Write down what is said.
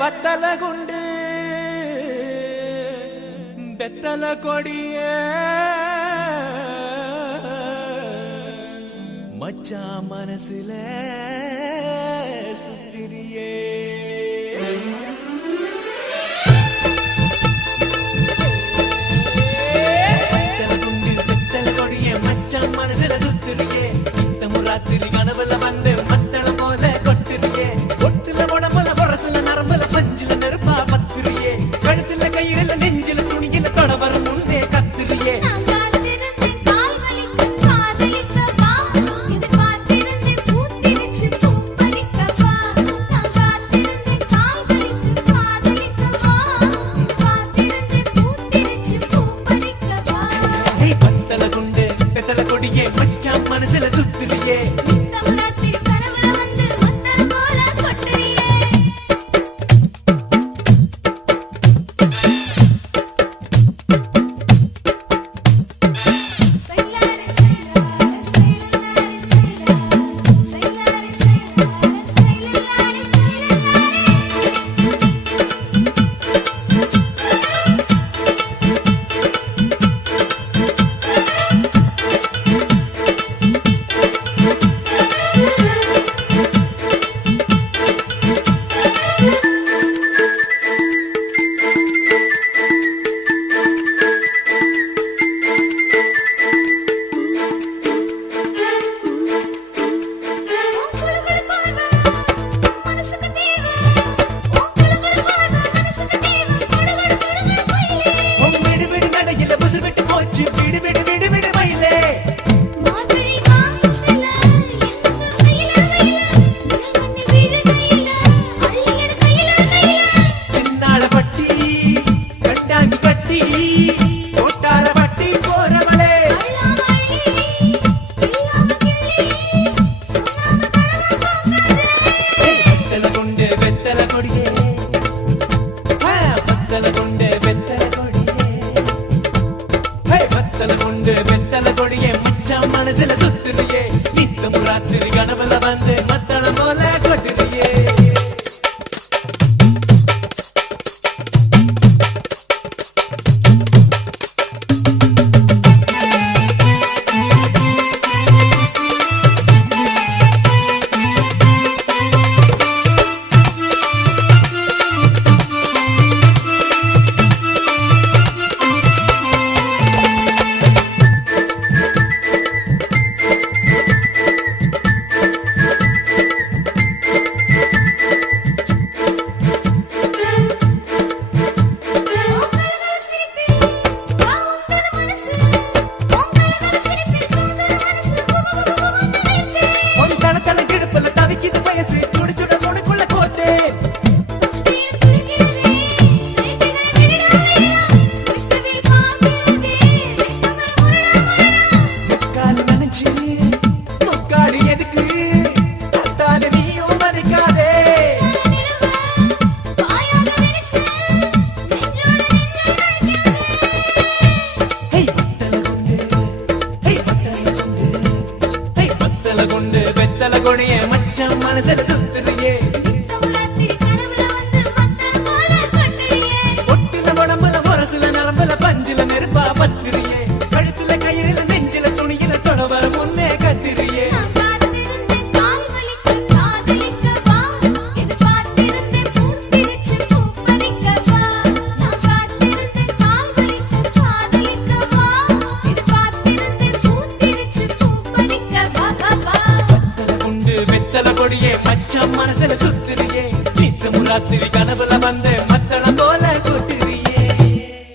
வத்தல குண்டு பெத்தல கொடிய மச்சா மனசுல சுத்திரியே வத்தல குண்டு பெத்தல கொடிய மச்சா மனசுல சுத்திரியே நித்தமு ராத்திரி கனவுல வந்து மத்தள போல கொட்டிரியே ஒட்டுல உடம்புல பொரசுல நரம்புல பஞ்சில நெருப்பா பத்திரியே கழுத்துல கையில நெஞ்சில துணியில தொட வரும் முன்னே கத்திரியே பத்தல குண்டு பெத்தல கொடியே மச்சா மனசுல சுத்திரியே பெத்தல கொடியே மச்சா மனசுல சுத்திரியே நித்தமு ராத்திரி கனவுல வந்து மத்தள போல கொட்டிரியே பெத்தல கொடியே மச்சா மனசுல சுத்திரியே ஒட்டில உடம்புல பொரசுல நரம்புல பஞ்சில நெருப்பா பத்திரியே கழுத்துல கையில நெஞ்சில துணியில தொட வர முன்னே கத்திரியே பெத்தல கொடியே மச்சா மனசுல சுத்திரியே நித்தமு ராத்திரி கனவுல வந்து